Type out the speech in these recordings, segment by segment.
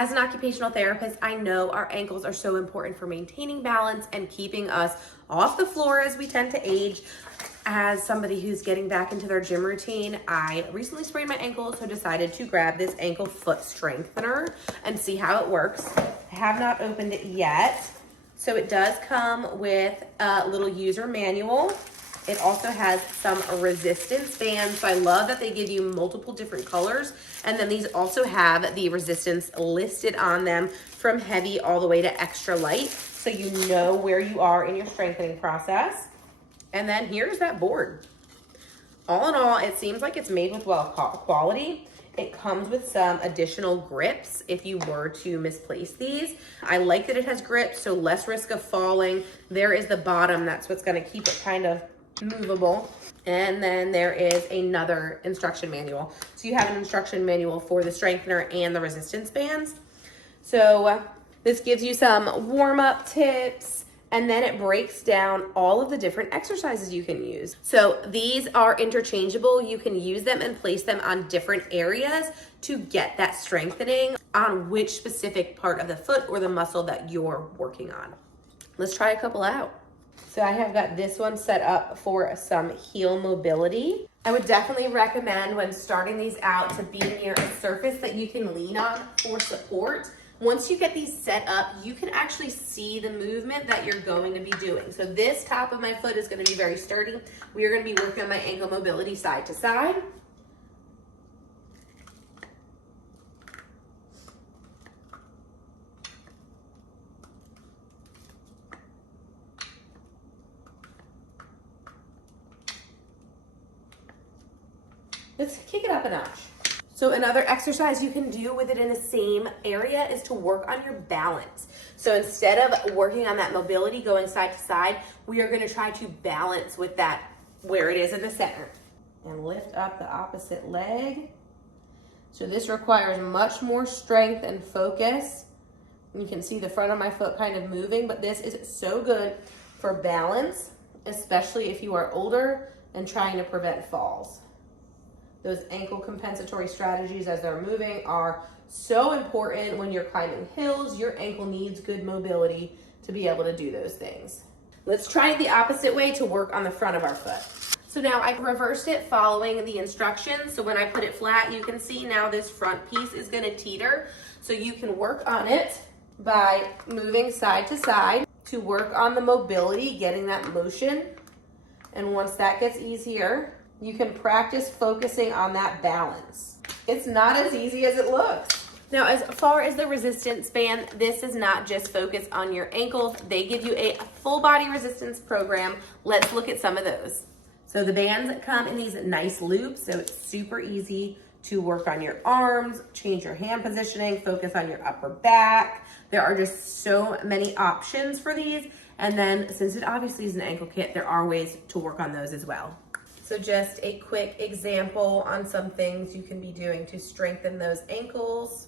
As an occupational therapist, I know our ankles are so important for maintaining balance and keeping us off the floor as we tend to age. As somebody who's getting back into their gym routine, I recently sprained my ankle, so decided to grab this ankle foot strengthener and see how it works. I have not opened it yet. So it does come with a little user manual. It also has some resistance bands. So I love that they give you multiple different colors. And then these also have the resistance listed on them from heavy all the way to extra light. So you know where you are in your strengthening process. And then here's that board. All in all, it seems like it's made with well quality. It comes with some additional grips if you were to misplace these. I like that it has grips, so less risk of falling. There is the bottom. That's what's gonna keep it kind of movable. And then there is another instruction manual. So you have an instruction manual for the strengthener and the resistance bands. So this gives you some warm-up tips, and then it breaks down all of the different exercises you can use. So these are interchangeable. You can use them and place them on different areas to get that strengthening on which specific part of the foot or the muscle that you're working on. Let's try a couple out. So I have got this one set up for some heel mobility. I would definitely recommend when starting these out to be near a surface that you can lean on for support. Once you get these set up, you can actually see the movement that you're going to be doing. So this top of my foot is going to be very sturdy. We are going to be working on my ankle mobility side to side. Let's kick it up a notch. So another exercise you can do with it in the same area is to work on your balance. So instead of working on that mobility going side to side, we are going to try to balance with that where it is in the center. And lift up the opposite leg. So this requires much more strength and focus. You can see the front of my foot kind of moving, but this is so good for balance, especially if you are older and trying to prevent falls. Those ankle compensatory strategies as they're moving are so important when you're climbing hills. Your ankle needs good mobility to be able to do those things. Let's try it the opposite way to work on the front of our foot. So now I reversed it following the instructions. So when I put it flat, you can see now this front piece is gonna teeter. So you can work on it by moving side to side to work on the mobility, getting that motion. And once that gets easier, you can practice focusing on that balance. It's not as easy as it looks. Now, as far as the resistance band, this is not just focus on your ankles. They give you a full body resistance program. Let's look at some of those. So the bands come in these nice loops, so it's super easy to work on your arms, change your hand positioning, focus on your upper back. There are just so many options for these. And then since it obviously is an ankle kit, there are ways to work on those as well. So just a quick example on some things you can be doing to strengthen those ankles.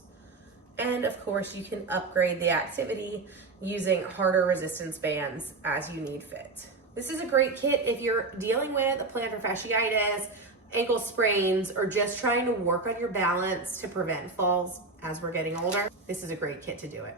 And of course, you can upgrade the activity using harder resistance bands as you need fit. This is a great kit if you're dealing with plantar fasciitis, ankle sprains, or just trying to work on your balance to prevent falls as we're getting older. This is a great kit to do it.